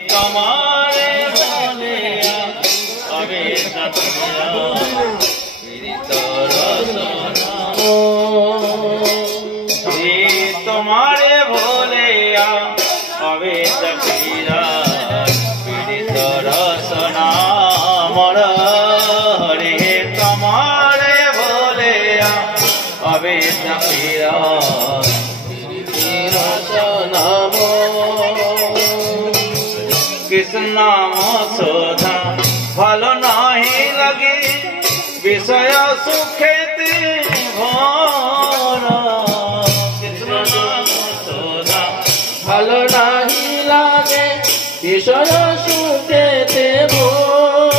তোমারে বলিয়া হবে পীড়িত রসনা তোমারে বলিয়া হবে পীড়িত রসনা মর হরে তোমারে বলিয়া হবে রসনা কৃষ্ণ নাম শোধা ভালো নাহি লাগে বিষয় সুখেতে ভরা কৃষ্ণ নাম শোধা ভালো নাহি লাগে বিষয় সুখেতে ভরা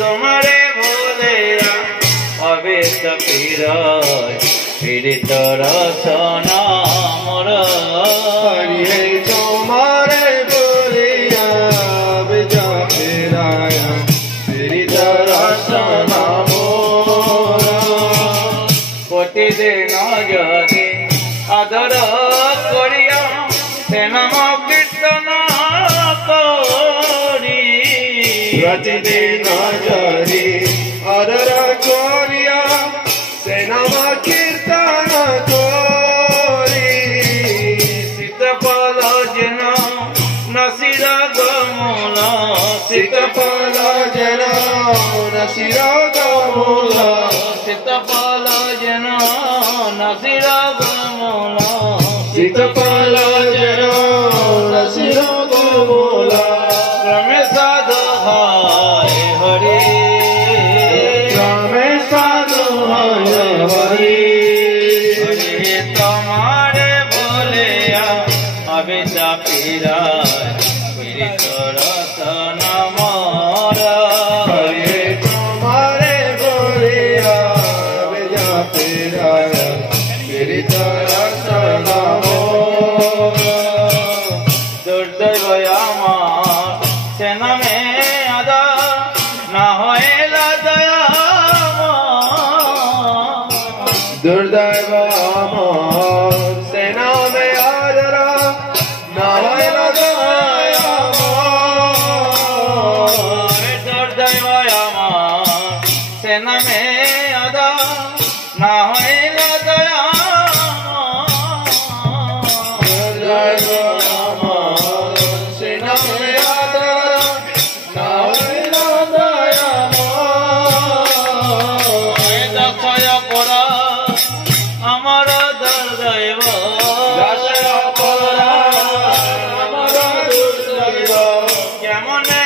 তোমারে বলে হবে পীড়িত রসনা মোর হরি তোমারে বলিয়া বেজা ফেরায়া পীড়িত রসনা মোর প্রতিদিন যদি আদর করিয়া সে নাম কীর্তন করি প্রতিদিন যদি আদর করিয়া সে নাম কীর্তন করি শীতফল যেন নসির গমূল শীতফল যেন নসির গমূল শীতফল যেন নসির গমূল শীতফল যেন নসির গমূল ক্রমে সাধু হয় হরি ক্রমে সাধু হয় হরি তোমারে বলিয়া হবে পীড়িত রসনা মোর হরে তোমারে বলিয়া হবে পীড়িত রসনা মোর দুর্দৈব আমার সে নামে আদা না হইলা দয়া দুর্দৈব আমার সে নামে আদরা না হইলা দয়া দুর্দৈব আমার সে নামে আদা না হইলা দয়া দুর্দৈব আমার সে নামে আদা না হইলা দয়া দক্ষয় পরা আমার দুর্দৈব আমার দুর্দৈব কেমনে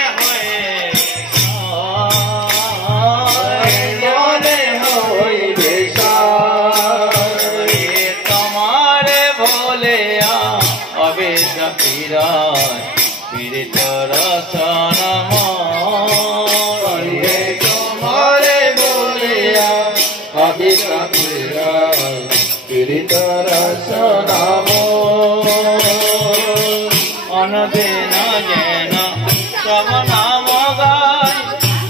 হইবে তোমারে বলিয়া হবে পীড়িত রসনা মোর তোমারে বলিয়া হবে পীড়িত রসনা মোর অনুদিন যেন সব নাম গায়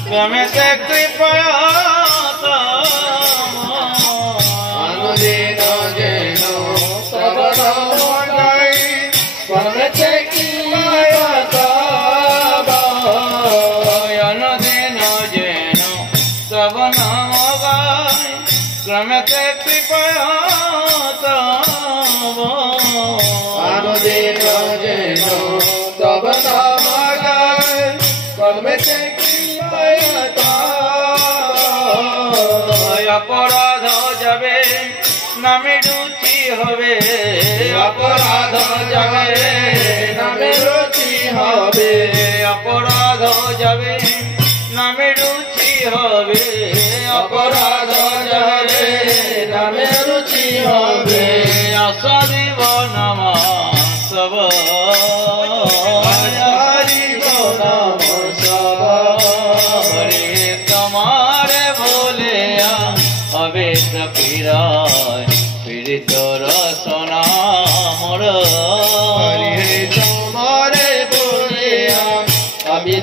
ক্রমেতে কৃপয়া অনুদিন যেন সব নাম গায় ক্রমেতে কৃপয়া অনুদিন যেন সব নাম গায় ক্রমেতে কৃপয়া অনুদিন যেন সব নাম গায় ক্রমেতে কৃপয়া অপরাধ যাবে নামে রুচি হবে অপরাধ যাবে নামে রুচি হবে অপরাধ যাবে নামে রুচি হবে অপরাধ যাবে নামে রুচি হবে আশা দিব নাম সব দিব নাম সব হরে তোমারে বলিয়া হবে পীড়িত রসনা মোর হরে তোমারে বলিয়া হবে